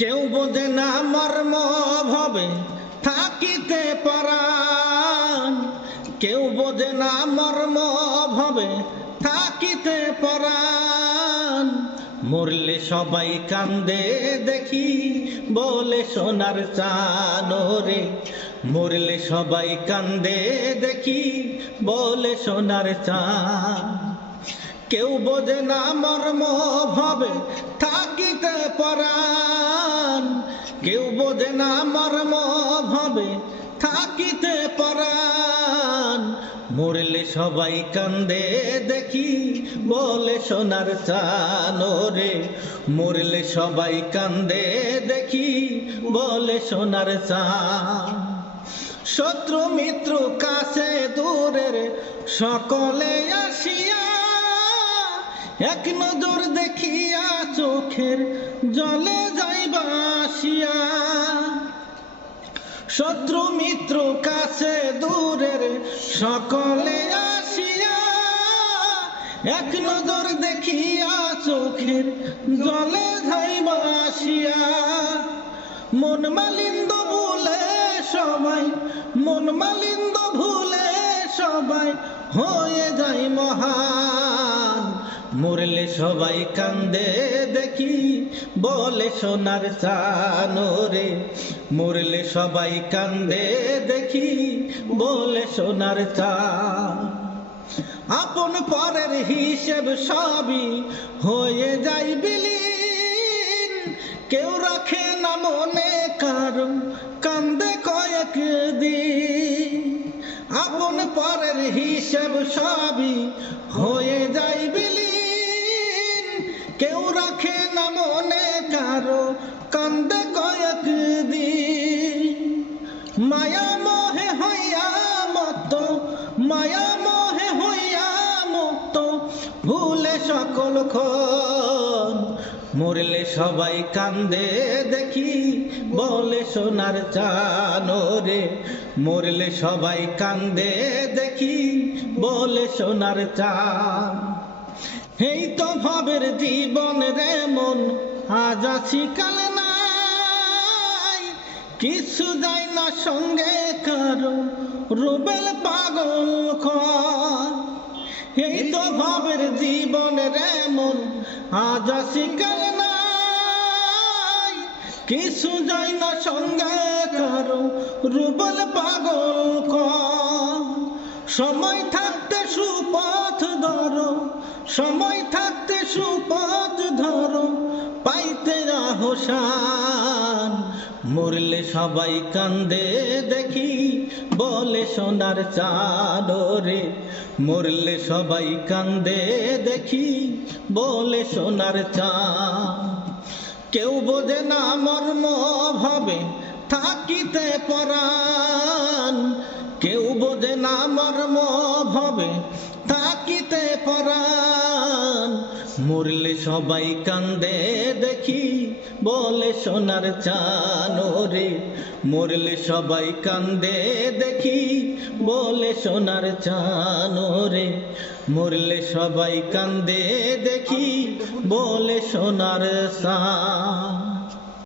কেউ বোঝে না মর্ম ভবে থাকিতে পরাণ, কেউ বোঝে না মর্ম ভবে থাকিতে পরাণ। মরলে সবাই কান্দে দেখি বলে সোনার চান রে, মরলে সবাই কান্দে দেখি বলে সোনার চান। কেউ বোঝে না মর্ম ভবে থাকিতে পরাণ, কেউ বোঝে না মর্ম ভবে থাকিতে পরাণ। মরলে সবাই কান্দে দেখি বলে সোনার চান রে, মরলে সবাই কান্দে দেখি বলে সোনার চান। শত্রু মিত্র কাছে দূরের সকলে আসিয়া এক নজর দেখিয়া চোখের জলে যাইবা আসিয়া। শত্রু মিত্র কাছে দূরের সকলে আসিয়া এক নজর দেখিয়া চোখের জলে যাইবা আসিয়া। মন মালিন্দ ভুলে সবাই, মন মালিন্দ ভুলে সবাই হয়ে যায় মহান। মরলে সবাই কান্দে দেখি বলে সোনার চান রে, মরলে সবাই কান্দে দেখি বলে সোনার চান। আপন পরের হিসেব সবই হয়ে যায় বিলীন, কেউ রাখে না মনে কারো কান্দে কয়েক দিন। আপন পরের হিসেব সবই হয়ে যায় বিলীন, কেউ রাখে না মনে কারো কান্দে কয়েক দিন। মায়া মোহে হইয়া মত, মায়া মোহে হইয়া মুক্ত ভুলে সকল ক্ষণ। মরলে সবাই কান্দে দেখি বলে সোনার চান রে, মরলে সবাই কান্দে দেখি বলে সোনার চান। এই তো ভাবের জীবন রে মন, আজ আছি কাল নাই, কিছু যায় না সঙ্গে কারো রুবেল পাগল কয়। এই তো ভাবের জীবন রে মন, আজ আছি কাল নাই, কিছু যায় না সঙ্গে কারো রুবেল পাগল কয়। সময় থাকতে সুপথ ধরো, সময় থাকতে সুপথ ধরো পাইতে আহসান। মরলে সবাই কান্দে দেখি বলে সোনার চান রে, মরলে সবাই কান্দে দেখি বলে সোনার চান। কেউ বোঝে না মর্ম ভাবে থাকিতে পরাণ, কেউ বোঝে না মর্ম ভাবে থাকিতে পরাণ। মরলে সবাই কান্দে দেখি বলে সোনার চান রে, মরলে সবাই কান্দে দেখি বলে সোনার চান রে, মরলে সবাই কান্দে দেখি বলে সোনার চান।